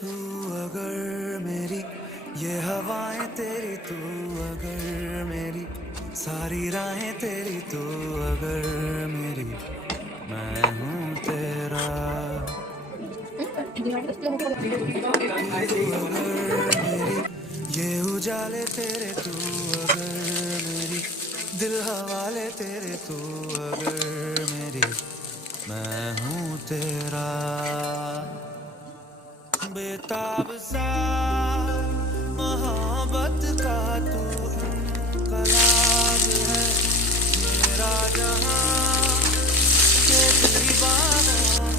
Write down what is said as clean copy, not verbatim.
तू अगर मेरी, ये हवाएं तेरी तू अगर मेरी, सारी राहें तेरी तू अगर मेरी, मैं हूँ तेरा। तू अगर मेरी, ये उजाले तेरे तू अगर मेरी, दिल हवाले तेरे तू अगर मेरी, मैं हूँ तेरा। बेताब सा मोहब्बत का तू इनकलाब है, मेरा जहां तेरी बाहों